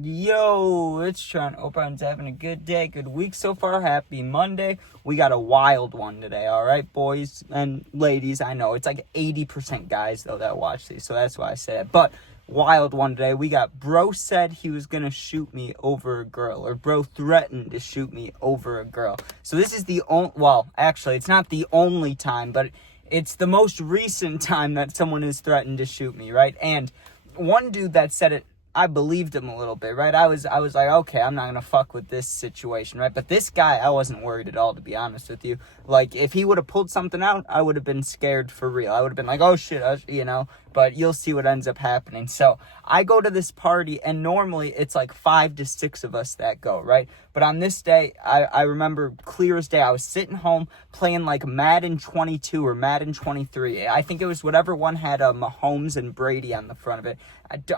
Yo, it's Sean. Hope everyone's having a good day, good week so far. Happy Monday. We got a wild one today, all right, boys and ladies. I know it's like 80% guys, though, that watch these, so that's why I said it. But wild one today. We got bro said he was going to shoot me over a girl, or bro threatened to shoot me over a girl. So this is the only, well, actually, it's not the only time, but it's the most recent time that someone has threatened to shoot me, right? And one dude that said it, I believed him a little bit, right? I was like, okay, I'm not going to fuck with this situation, right? But this guy, I wasn't worried at all, to be honest with you. Like, if he would have pulled something out, I would have been scared for real. I would have been like, oh, shit, but you'll see what ends up happening. So I go to this party, and normally it's like 5 to 6 of us that go, right? But on this day, I remember clear as day, I was sitting home playing like Madden 22 or Madden 23. I think it was whatever one had Mahomes and Brady on the front of it.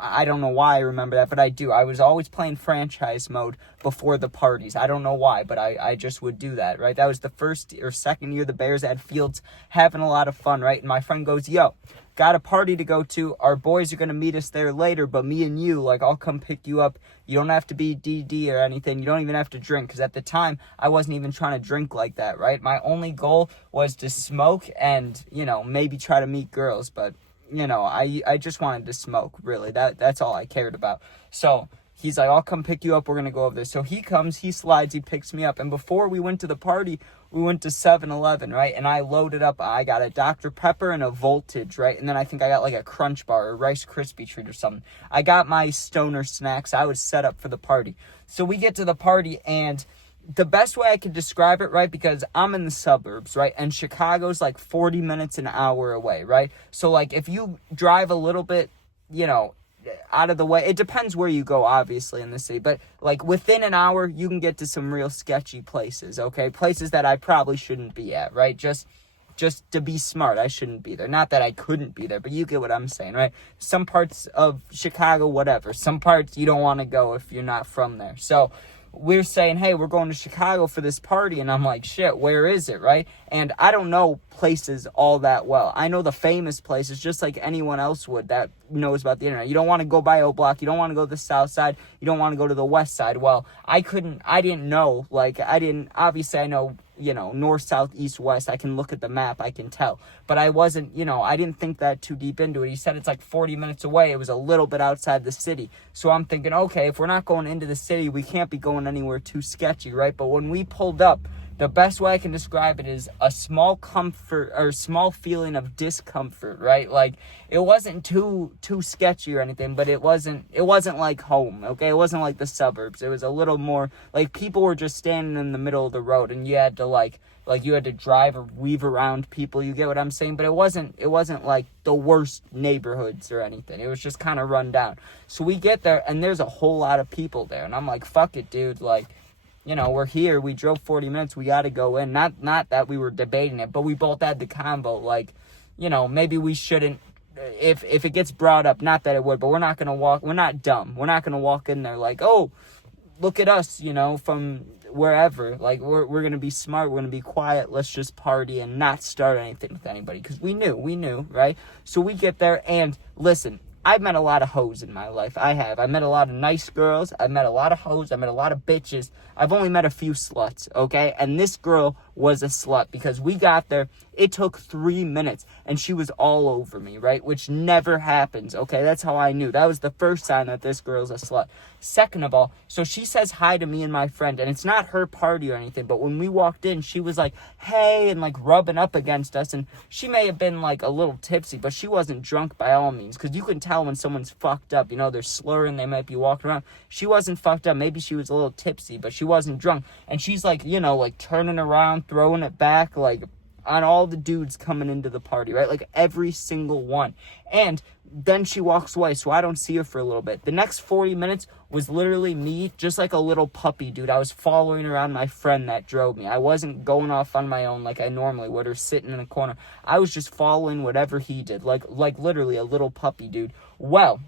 I don't know why I remember that, but I do. I was always playing franchise mode before the parties. I don't know why, but I just would do that, right? That was the first or second year the Bears had Fields, having a lot of fun, right? And my friend goes, yo, got a party to go to. Our boys are going to meet us there later, but me and you, like, I'll come pick you up. You don't have to be DD or anything. You don't even have to drink, because at the time, I wasn't even trying to drink like that, right? My only goal was to smoke and, maybe try to meet girls, but I just wanted to smoke, really. That's all I cared about. So he's like, I'll come pick you up. We're going to go over this. So he comes, he slides, he picks me up. And before we went to the party, we went to 7-Eleven, right? And I loaded up. I got a Dr. Pepper and a Voltage, right? And then I think I got like a Crunch Bar or Rice Krispie treat or something. I got my stoner snacks. I was set up for the party. So we get to the party, and the best way I could describe it, right, because I'm in the suburbs, right, and Chicago's like 40 minutes an hour away, right? So, like, if you drive a little bit, out of the way, it depends where you go, obviously, in the city, but, like, within an hour, you can get to some real sketchy places, okay? Places that I probably shouldn't be at, right? Just to be smart, I shouldn't be there. Not that I couldn't be there, but you get what I'm saying, right? Some parts of Chicago, whatever. Some parts you don't want to go if you're not from there. So we're saying, hey, we're going to Chicago for this party. And I'm like, shit, where is it, right? And I don't know places all that well. I know the famous places just like anyone else would that knows about the internet. You don't want to go by O Block. You don't want to go to the south side. You don't want to go to the west side. Well, I didn't know. Obviously I know, north, south, east, west. I can look at the map. I can tell. But I wasn't, I didn't think that too deep into it. He said it's like 40 minutes away. It was a little bit outside the city. So I'm thinking, okay, if we're not going into the city, we can't be going anywhere too sketchy, right? But when we pulled up, the best way I can describe it is a small comfort or small feeling of discomfort, right? Like, it wasn't too sketchy or anything, but it wasn't like home, okay? It wasn't like the suburbs. It was a little more like people were just standing in the middle of the road, and you had to like you had to drive or weave around people. You get what I'm saying? But it wasn't like the worst neighborhoods or anything. It was just kind of run down. So we get there, and there's a whole lot of people there, and I'm like, fuck it, dude, like, we're here. We drove 40 minutes. We got to go in. Not that we were debating it, but we both had the combo. Like, maybe we shouldn't, if it gets brought up, not that it would, but we're not going to walk. We're not dumb. We're not going to walk in there like, oh, look at us, from wherever. Like, we're going to be smart. We're going to be quiet. Let's just party and not start anything with anybody. Because we knew, right? So we get there, and listen, I've met a lot of hoes in my life. I have. I met a lot of nice girls. I've met a lot of hoes. I met a lot of bitches. I've only met a few sluts, okay? And this girl was a slut because we got there. It took 3 minutes, and she was all over me, right? Which never happens, okay? That's how I knew. That was the first sign that this girl's a slut. Second of all, so she says hi to me and my friend, and it's not her party or anything, but when we walked in, she was like, hey, and like rubbing up against us, and she may have been like a little tipsy, but she wasn't drunk by all means, because you can tell when someone's fucked up, they're slurring, they might be walking around. She wasn't fucked up. Maybe she was a little tipsy, but she wasn't drunk, and she's like, like turning around, throwing it back, like on all the dudes coming into the party, right? Like every single one. And then she walks away, so I don't see her for a little bit. The next 40 minutes was literally me, just like a little puppy, dude. I was following around my friend that drove me. I wasn't going off on my own like I normally would or sitting in a corner. I was just following whatever he did, like literally a little puppy, dude. Well,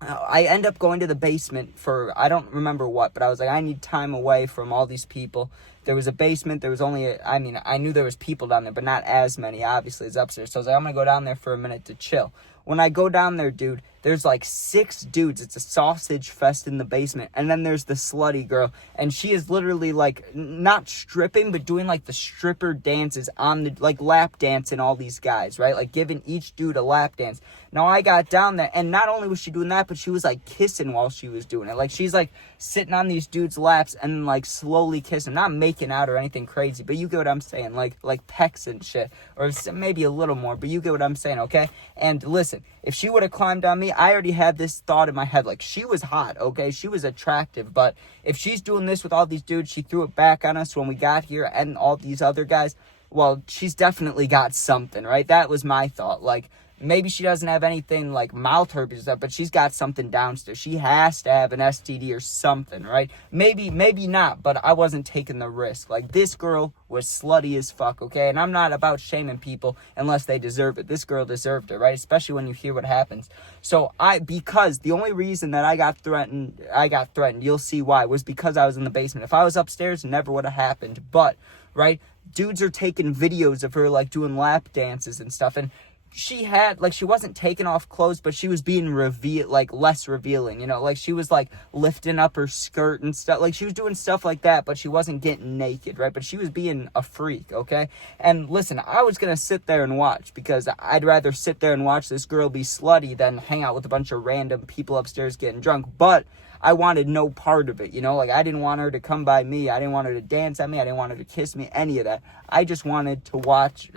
I end up going to the basement for, I don't remember what, but I was like, I need time away from all these people. There was a basement. There was only, I knew there was people down there, but not as many, obviously, as upstairs. So I was like, I'm going to go down there for a minute to chill. When I go down there, dude, there's like 6 dudes. It's a sausage fest in the basement. And then there's the slutty girl, and she is literally like not stripping, but doing like the stripper dances on the like lap dance and all these guys, right? Like giving each dude a lap dance. Now I got down there, and not only was she doing that, but she was like kissing while she was doing it. Like she's like sitting on these dudes' laps and like slowly kissing, not making out or anything crazy, but you get what I'm saying, like pecks and shit, or maybe a little more, but you get what I'm saying, okay? And listen, if she would have climbed on me, I already had this thought in my head, like she was hot, okay? She was attractive, but if she's doing this with all these dudes, she threw it back on us when we got here and all these other guys, well, she's definitely got something, right? That was my thought. Like, maybe she doesn't have anything like mouth herpes or stuff, but she's got something downstairs. She has to have an STD or something, right? Maybe not, but I wasn't taking the risk. Like, this girl was slutty as fuck, okay? And I'm not about shaming people unless they deserve it. This girl deserved it, right? Especially when you hear what happens. So because the only reason that I got threatened, you'll see why, was because I was in the basement. If I was upstairs, it never would have happened. But, right, dudes are taking videos of her, like, doing lap dances and stuff, and she had, like, she wasn't taking off clothes, but she was being less revealing, you know, like, she was, like, lifting up her skirt and stuff, like, she was doing stuff like that, but she wasn't getting naked, right, but she was being a freak, okay, and listen, I was gonna sit there and watch, because I'd rather sit there and watch this girl be slutty than hang out with a bunch of random people upstairs getting drunk, but I wanted no part of it, you know, like, I didn't want her to come by me, I didn't want her to dance at me, I didn't want her to kiss me, any of that. I just wanted to watch,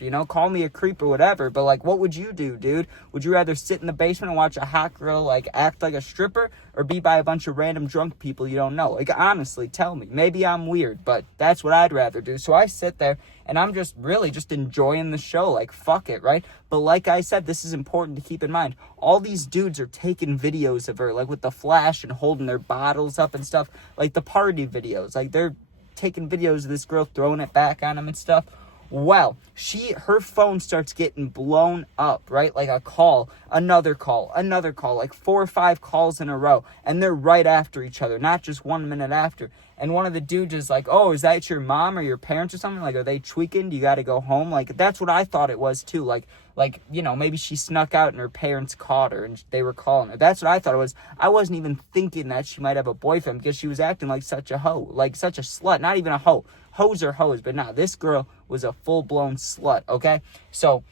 you know, call me a creep or whatever, but, like, what would you do, dude? Would you rather sit in the basement and watch a hot girl, like, act like a stripper, or be by a bunch of random drunk people you don't know? Like, honestly, tell me. Maybe I'm weird, but that's what I'd rather do. So I sit there, and I'm just really just enjoying the show, like, fuck it, right? But like I said, this is important to keep in mind. All these dudes are taking videos of her, like, with the flash and holding their bottles up and stuff, like the party videos, like, they're taking videos of this girl throwing it back on him and stuff. Well, her phone starts getting blown up, right? Like a call, another call, like 4 or 5 calls in a row, and they're right after each other, not just 1 minute after. And one of the dudes is like, oh, is that your mom or your parents or something? Like, are they tweaking? Do you got to go home? Like, that's what I thought it was too. Like, you know, maybe she snuck out and her parents caught her and they were calling her. That's what I thought it was. I wasn't even thinking that she might have a boyfriend, because she was acting like such a hoe, like such a slut. Not even a hoe. Hoes are hoes, but nah, this girl was a full-blown slut, okay? So,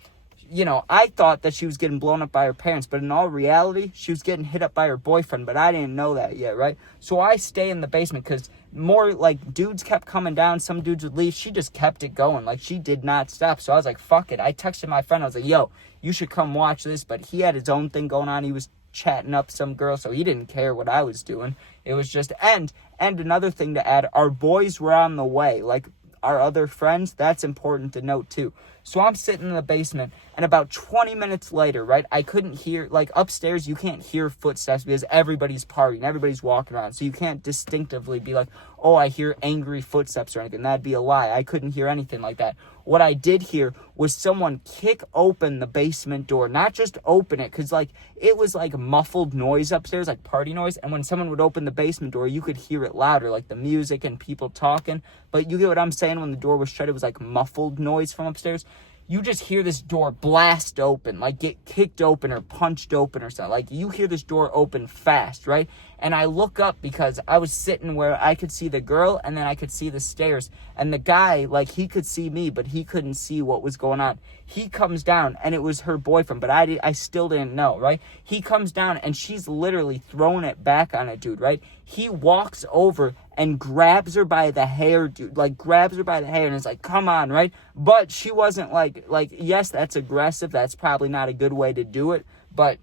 you know, I thought that she was getting blown up by her parents, but in all reality, she was getting hit up by her boyfriend, but I didn't know that yet, right? So I stay in the basement, because more, like, dudes kept coming down, some dudes would leave, she just kept it going, like, she did not stop, so I was like, fuck it, I texted my friend, I was like, yo, you should come watch this, but he had his own thing going on, he was chatting up some girl, so he didn't care what I was doing, it was just, and another thing to add, our boys were on the way, like, our other friends, that's important to note too. So I'm sitting in the basement, and about 20 minutes later, right, I couldn't hear, like, upstairs, you can't hear footsteps because everybody's partying, everybody's walking around, so you can't distinctively be like, oh, I hear angry footsteps or anything. That'd be a lie. I couldn't hear anything like that. What I did hear was someone kick open the basement door, not just open it, because, like, it was, like, muffled noise upstairs, like party noise, and when someone would open the basement door, you could hear it louder, like the music and people talking, but you get what I'm saying? When the door was shut, it was, like, muffled noise from upstairs. You just hear this door blast open, like get kicked open or punched open or something. Like, you hear this door open fast, right? And I look up because I was sitting where I could see the girl and then I could see the stairs. And the guy, like, he could see me, but he couldn't see what was going on. He comes down, and it was her boyfriend, but I still didn't know, right? He comes down, and she's literally throwing it back on a dude, right? He walks over and grabs her by the hair, dude, like, grabs her by the hair, and is like, come on, right? But she wasn't, like, yes, that's aggressive, that's probably not a good way to do it, but,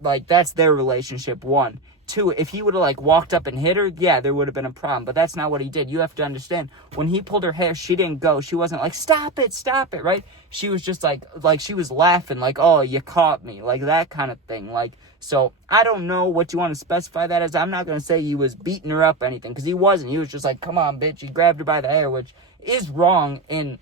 like, that's their relationship, 1. 2, if he would have, like, walked up and hit her, yeah, there would have been a problem, but that's not what he did. You have to understand, when he pulled her hair, she didn't go, she wasn't like, stop it, right? She was just like she was laughing, like, oh, you caught me, like, that kind of thing, like, so, I don't know what you want to specify that as. I'm not going to say he was beating her up or anything, because he wasn't. He was just like, come on, bitch. He grabbed her by the hair, which is wrong in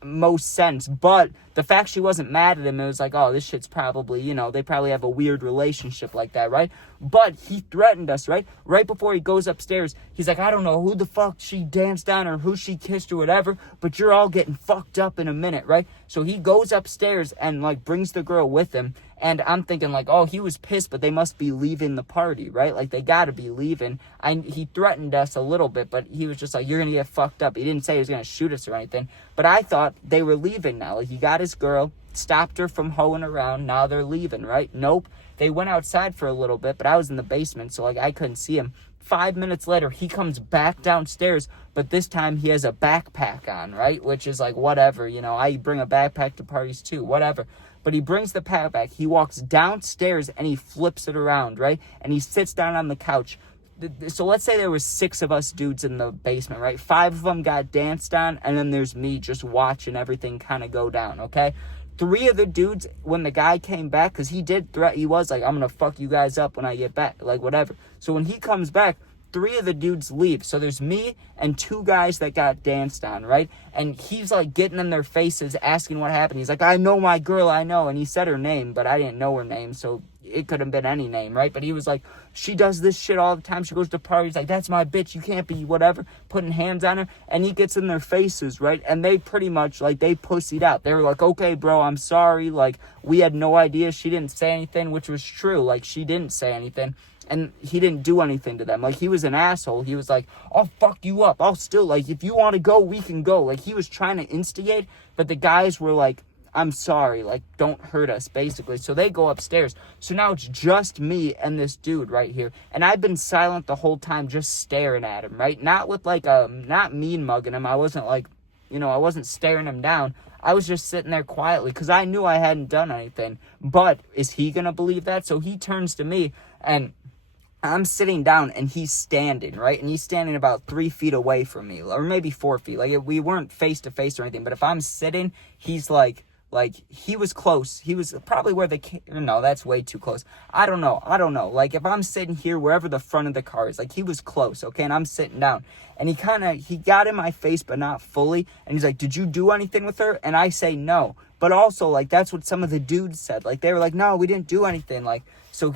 most sense, but the fact she wasn't mad at him, it was like, oh, this shit's probably, you know, they probably have a weird relationship like that, right? But he threatened us, right? Right before he goes upstairs, he's like, I don't know who the fuck she danced on or who she kissed or whatever, but you're all getting fucked up in a minute, right? So he goes upstairs and, like, brings the girl with him. And I'm thinking, like, oh, he was pissed, but they must be leaving the party, right? Like, they got to be leaving. He threatened us a little bit, but he was just like, you're going to get fucked up. He didn't say he was going to shoot us or anything. But I thought they were leaving now. Like, he got his girl, stopped her from hoeing around. Now they're leaving, right? Nope. They went outside for a little bit, but I was in the basement, so, like, I couldn't see him. 5 minutes later, he comes back downstairs, but this time he has a backpack on, right? Which is like, whatever, you know, I bring a backpack to parties too, whatever. But he brings the backpack, he walks downstairs, and he flips it around, right? And he sits down on the couch. So let's say there was 6 of us dudes in the basement, right? 5 of them got danced on, and then there's me just watching everything kind of go down, okay? 3 of the dudes, when the guy came back, because he did he was like, I'm going to fuck you guys up when I get back, like, whatever. So when he comes back, 3 of the dudes leave. So there's me and 2 guys that got danced on, right? And he's, like, getting in their faces, asking what happened. He's like, I know my girl, I know. And he said her name, but I didn't know her name, so it could have been any name, right? But he was like, she does this shit all the time. She goes to parties, like, that's my bitch. You can't be whatever, putting hands on her. And he gets in their faces, right? And they pretty much, like, they pussied out. They were like, okay, bro, I'm sorry. Like, we had no idea. She didn't say anything, which was true. Like, she didn't say anything. And he didn't do anything to them. Like, he was an asshole. He was like, I'll fuck you up. I'll still, like, if you want to go, we can go. Like, he was trying to instigate, but the guys were like, I'm sorry, like, don't hurt us, basically. So they go upstairs. So now it's just me and this dude right here. And I've been silent the whole time, just staring at him, right? Not with, like, not mean mugging him. I wasn't, like, you know, I wasn't staring him down. I was just sitting there quietly because I knew I hadn't done anything. But is he going to believe that? So he turns to me, and I'm sitting down, and he's standing, right? And he's standing about 3 feet away from me, or maybe 4 feet. Like, we weren't face to face or anything. But if I'm sitting, he's like, he was close. He was probably where no, that's way too close. I don't know. Like, if I'm sitting here, wherever the front of the car is, like, he was close, okay? And I'm sitting down. And he got in my face, but not fully. And he's like, did you do anything with her? And I say no. But also, like, that's what some of the dudes said. Like, they were like, no, we didn't do anything. Like, so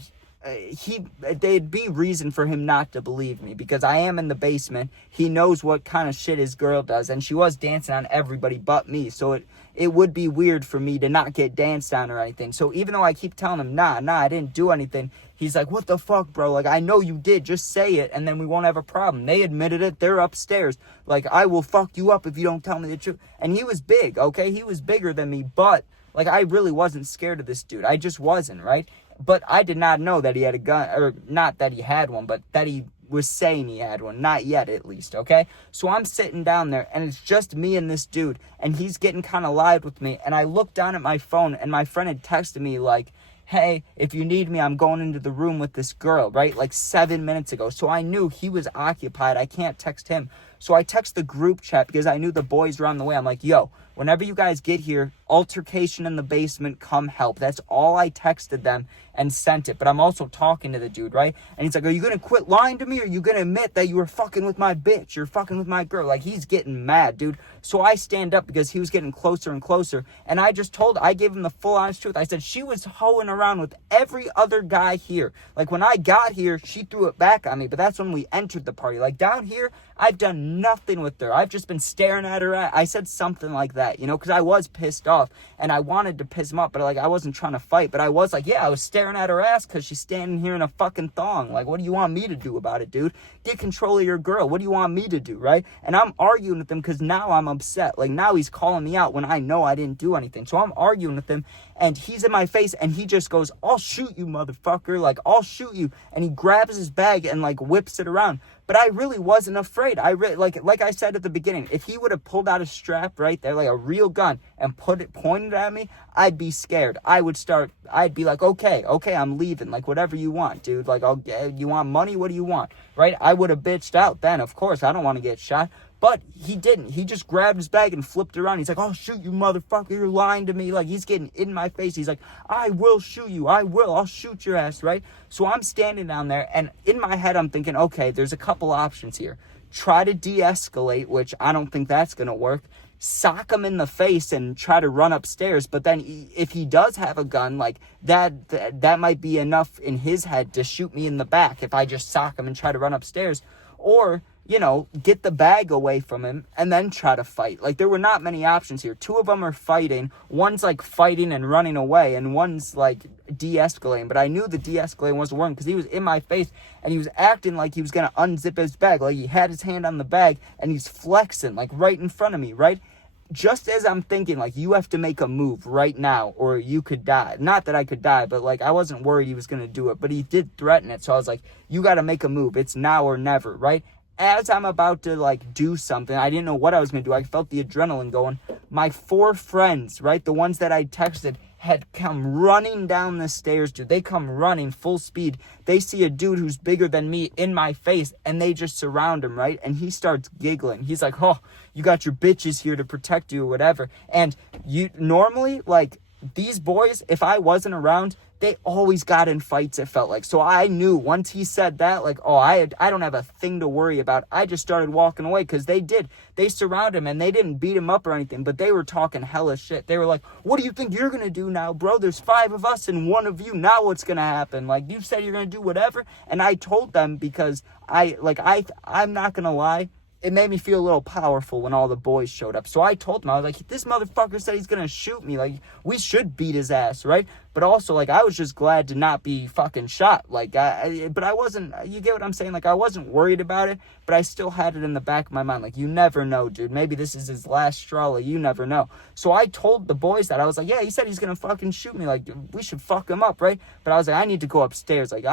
they'd be reason for him not to believe me, because I am in the basement. He knows what kind of shit his girl does, and she was dancing on everybody but me, so it would be weird for me to not get danced on or anything. So even though I keep telling him, nah, I didn't do anything, he's like, what the fuck, bro? Like, I know you did. Just say it, and then we won't have a problem. They admitted it. They're upstairs. Like, I will fuck you up if you don't tell me the truth. And he was big, okay? He was bigger than me, but, like, I really wasn't scared of this dude. I just wasn't, right? But I did not know that he had a gun, or not that he had one, but that he was saying he had one. Not yet, at least, okay? So I'm sitting down there, and it's just me and this dude, and he's getting kind of live with me, and I look down at my phone, and my friend had texted me, like, hey, if you need me, I'm going into the room with this girl, right? Like 7 minutes ago. So I knew he was occupied. I can't text him. So I text the group chat because I knew the boys were on the way. I'm like, yo, whenever you guys get here, altercation in the basement, come help. That's all I texted them and sent it. But I'm also talking to the dude, right? And he's like, are you going to quit lying to me? Or are you going to admit that you were fucking with my bitch? You're fucking with my girl. Like, he's getting mad, dude. So I stand up because he was getting closer and closer. And I gave him the full honest truth. I said, she was hoeing around with every other guy here. Like, when I got here, she threw it back on me. But that's when we entered the party. Like, down here, I've done nothing with her. I've just been staring at her. I said something like that, you know, because I was pissed off. And I wanted to piss him up, but, like, I wasn't trying to fight. But I was like, yeah, I was staring at her ass because she's standing here in a fucking thong. Like, what do you want me to do about it, dude? Get control of your girl. What do you want me to do, right? And I'm arguing with him because now I'm upset. Like, now he's calling me out when I know I didn't do anything. So I'm arguing with him, and he's in my face, and he just goes, I'll shoot you, motherfucker. Like, I'll shoot you. And he grabs his bag and, like, whips it around. But I really wasn't afraid. Like I said at the beginning, if he would have pulled out a strap right there, like a real gun, and pointed at me, I'd be scared. I'd be like, okay, I'm leaving. Like, whatever you want, dude. Like, you want money? What do you want? Right? I would have bitched out then, of course. I don't want to get shot. But he didn't. He just grabbed his bag and flipped around. He's like, I'll shoot you, motherfucker. You're lying to me. Like, he's getting in my face. He's like, I will shoot you. I'll shoot your ass, right? So I'm standing down there, and in my head, I'm thinking, okay, there's a couple options here. Try to de-escalate, which I don't think that's going to work. sock him in the face and try to run upstairs. But then if he does have a gun, like that might be enough in his head to shoot me in the back if I just sock him and try to run upstairs. Or, you know, get the bag away from him and then try to fight. Like, there were not many options here. 2 of them are fighting. One's, like, fighting and running away, and one's, like, de-escalating. But I knew the de-escalating wasn't working because he was in my face, and he was acting like he was going to unzip his bag. Like, he had his hand on the bag, and he's flexing, like, right in front of me, right? Just as I'm thinking, like, you have to make a move right now or you could die. Not that I could die, but, like, I wasn't worried he was going to do it. But he did threaten it, so I was like, you got to make a move. It's now or never, right? As I'm about to, like, do something, I didn't know what I was going to do. I felt the adrenaline going. My 4 friends, right, the ones that I texted, had come running down the stairs, dude. They come running full speed. They see a dude who's bigger than me in my face, and they just surround him, right? And he starts giggling. He's like, oh, you got your bitches here to protect you or whatever. And you normally, like, these boys, if I wasn't around, they always got in fights, it felt like. So I knew once he said that, like, oh, I don't have a thing to worry about. I just started walking away because they did. They surrounded him, and they didn't beat him up or anything, but they were talking hella shit. They were like, what do you think you're going to do now, bro? There's 5 of us and 1 of you. Now what's going to happen? Like, you said you're going to do whatever. And I told them because I'm not going to lie. It made me feel a little powerful when all the boys showed up. So I told him, I was like, this motherfucker said he's going to shoot me. Like, we should beat his ass, right? But also, like, I was just glad to not be fucking shot. Like, but I wasn't, you get what I'm saying? Like, I wasn't worried about it, but I still had it in the back of my mind. Like, you never know, dude. Maybe this is his last straw. Like, you never know. So I told the boys that. I was like, yeah, he said he's going to fucking shoot me. Like, we should fuck him up, right? But I was like, I need to go upstairs. Like,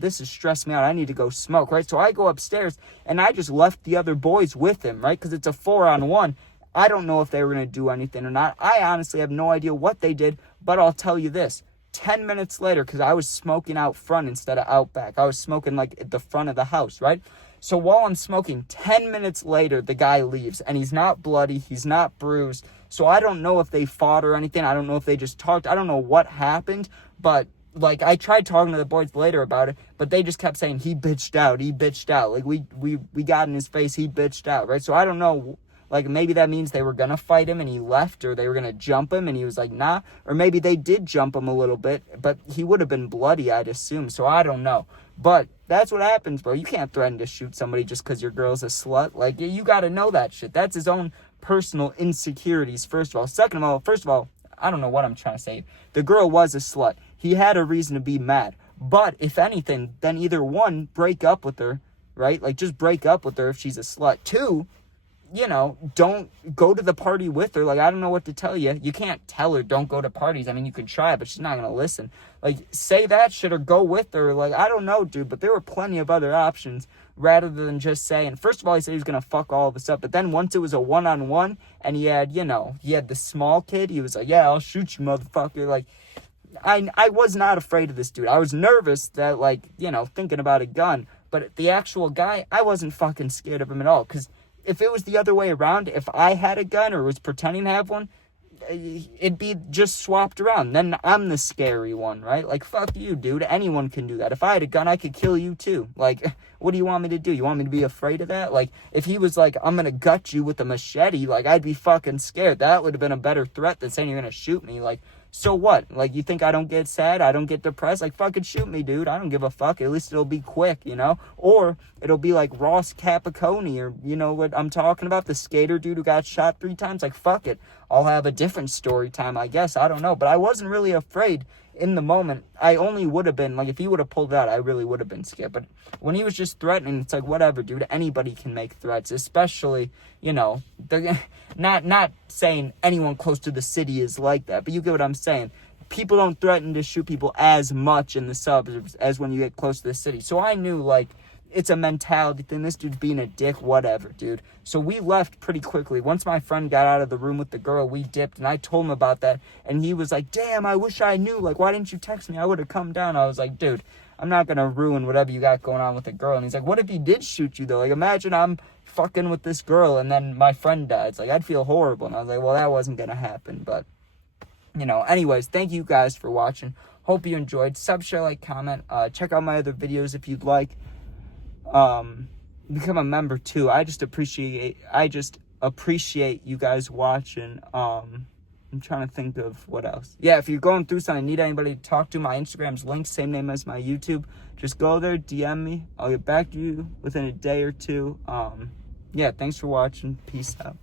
this is stressing me out. I need to go smoke, right? So I go upstairs, and I just left the other boys with him, right? Because it's a 4-on-1. I don't know if they were going to do anything or not. I honestly have no idea what they did, but I'll tell you this. 10 minutes later, because I was smoking out front instead of out back. I was smoking, like, at the front of the house, right? So while I'm smoking, 10 minutes later, the guy leaves, and he's not bloody. He's not bruised. So I don't know if they fought or anything. I don't know if they just talked. I don't know what happened, but, like, I tried talking to the boys later about it, but they just kept saying, he bitched out. Like, we got in his face. He bitched out, right? So I don't know. Like, maybe that means they were going to fight him and he left, or they were going to jump him and he was like, nah. Or maybe they did jump him a little bit, but he would have been bloody, I'd assume. So I don't know. But that's what happens, bro. You can't threaten to shoot somebody just because your girl's a slut. Like, you got to know that shit. That's his own personal insecurities, first of all. Second of all, I don't know what I'm trying to say. The girl was a slut. He had a reason to be mad. But if anything, then either 1, break up with her, right? Like, just break up with her if she's a slut. 2, you know, don't go to the party with her. Like, I don't know what to tell you. You can't tell her don't go to parties. I mean, you could try, but she's not going to listen. Like, say that shit or go with her. Like, I don't know, dude, but there were plenty of other options rather than just saying, first of all, he said he was going to fuck all of us up. But then once it was a 1-on-1 and he had the small kid, he was like, yeah, I'll shoot you, motherfucker. Like, I was not afraid of this dude. I was nervous that, like, thinking about a gun. But the actual guy, I wasn't fucking scared of him at all. Because if it was the other way around, if I had a gun or was pretending to have one, it'd be just swapped around. Then I'm the scary one, right? Like, fuck you, dude. Anyone can do that. If I had a gun, I could kill you too. Like, what do you want me to do? You want me to be afraid of that? Like, if he was like, I'm gonna gut you with a machete, like, I'd be fucking scared. That would have been a better threat than saying you're gonna shoot me. Like, so what? Like, you think I don't get sad? I don't get depressed? Like, fucking shoot me, dude. I don't give a fuck. At least it'll be quick, Or it'll be like Ross Capicone, or, you know what I'm talking about? The skater dude who got shot 3 times. Like, fuck it. I'll have a different story time, I guess. I don't know. But I wasn't really afraid in the moment. I only would have been, like, if he would have pulled it out, I really would have been scared. But when he was just threatening, it's like, whatever, dude. Anybody can make threats, especially, not saying anyone close to the city is like that, but you get what I'm saying. People don't threaten to shoot people as much in the suburbs as when you get close to the city. So I knew, like, it's a mentality thing. This dude's being a dick, whatever, dude. So we left pretty quickly. Once my friend got out of the room with the girl, we dipped, and I told him about that, and he was like, damn, I wish I knew. Like, why didn't you text me? I would have come down. I was like, dude, I'm not going to ruin whatever you got going on with the girl. And he's like, what if he did shoot you, though? Like, imagine I'm fucking with this girl, and then my friend dies. Like, I'd feel horrible. And I was like, well, that wasn't going to happen. But, anyways, thank you guys for watching. Hope you enjoyed. Sub, share, like, comment. Check out my other videos if you'd like. Become a member too. I just appreciate you guys watching. I'm trying to think of what else. Yeah, if you're going through something, need anybody to talk to, my Instagram's linked, same name as my YouTube. Just go there, DM me. I'll get back to you within a day or two. Yeah, thanks for watching. Peace out.